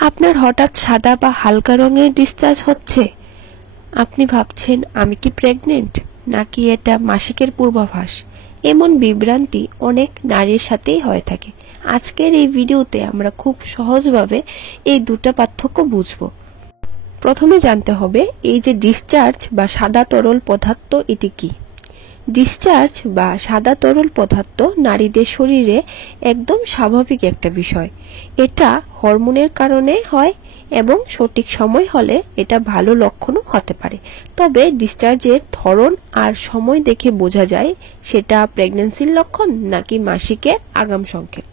আপনার হঠাৎ সাদা বা হালকা রঙের ডিসচার্জ হচ্ছে। আপনি ভাবছেন আমি কি প্রেগনেন্ট নাকি এটা মাসিকের পূর্বাভাস। এমন বিভ্রান্তি অনেক নারীর সাথেই হয়ে থাকে। আজকের এই ভিডিওতে আমরা খুব সহজভাবে এই দুটো পার্থক্য বুঝব। প্রথমে জানতে হবে এই যে ডিসচার্জ বা সাদা তরল পদার্থ এটি কি। ডিসচার্জ বা সাদা তরল পদার্থ নারীদের শরীরে একদম স্বাভাবিক একটা বিষয়। এটা হরমোনের কারণে হয় এবং সঠিক সময় হলে এটা ভালো লক্ষণও হতে পারে। তবে ডিসচার্জের ধরন আর সময় দেখে বোঝা যায় সেটা প্রেগন্যান্সির লক্ষণ নাকি মাসিকের আগাম সংকেত।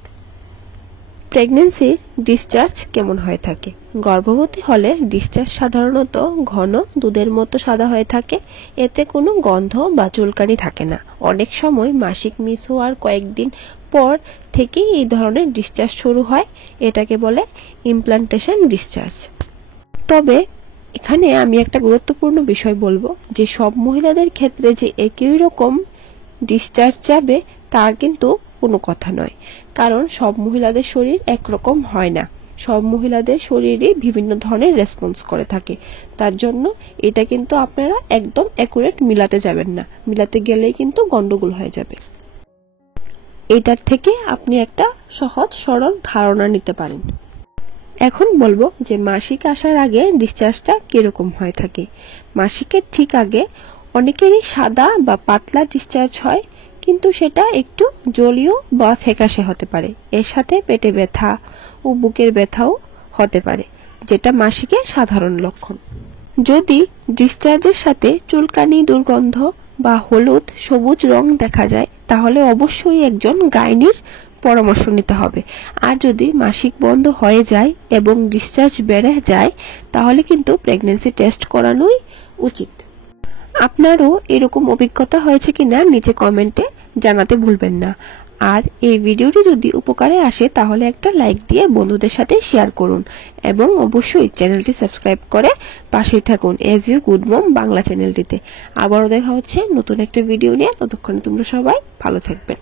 প্রেগন্যান্সির ডিসচার্জ কেমন হয়ে থাকে? গর্ভবতী হলে ডিসচার্জ সাধারণত ঘন দুধের মতো সাদা হয়ে থাকে। এতে কোনো গন্ধ বা চুলকানি থাকে না। অনেক সময় মাসিক মিস হওয়ার কয়েকদিন পর থেকেই এই ধরনের ডিসচার্জ শুরু হয়। এটাকে বলে ইমপ্লান্টেশন ডিসচার্জ। তবে এখানে আমি একটা গুরুত্বপূর্ণ বিষয় বলবো যে সব মহিলাদের ক্ষেত্রে যে একই রকম ডিসচার্জ যাবে তার কিন্তু কোনো কথা নয়। কারণ সব মহিলাদের শরীর একরকম হয় না। সব মহিলাদের শরীরে বিভিন্ন ধরনের রেসপন্স করে থাকে। তার জন্য এটা কিন্তু আপনারা একদম অ্যাকুরেট মিলাতে যাবেন না। মিলাতে গেলেই কিন্তু গন্ডগোল হয়ে যাবে। এটার থেকে আপনি একটা সহজ সরল ধারণা নিতে পারেন। এখন বলবো যে মাসিক আসার আগে ডিসচার্জটা কিরকম হয়ে থাকে। মাসিকের ঠিক আগে অনেকেরই সাদা বা পাতলা ডিসচার্জ হয়, কিন্তু সেটা একটু জলীয় বা ফ্যাকাশে হতে পারে। এর সাথে পেটে ব্যথা ও বুকের ব্যথাও হতে পারে, যেটা মাসিকের সাধারণ লক্ষণ। যদি ডিসচার্জের সাথে চুলকানি, দুর্গন্ধ বা হলুদ সবুজ রং দেখা যায় তাহলে অবশ্যই একজন গাইনির পরামর্শ নিতে হবে। আর যদি মাসিক বন্ধ হয়ে যায় এবং ডিসচার্জ বেড়ে যায় তাহলে কিন্তু প্রেগন্যান্সি টেস্ট করানোই উচিত। আপনারও এরকম অভিজ্ঞতা হয়েছে কিনা নিচে কমেন্টে জানাতে ভুলবেন না। আর এই ভিডিওটি যদি উপকারে আসে তাহলে একটা লাইক দিয়ে বন্ধুদের সাথে শেয়ার করুন এবং অবশ্যই চ্যানেলটি সাবস্ক্রাইব করে পাশেই থাকুন এজ ইউ গুড মম বাংলা চ্যানেলটিতে। আবারও দেখা হচ্ছে নতুন একটা ভিডিও নিয়ে। ততক্ষণে তোমরা সবাই ভালো থাকবেন।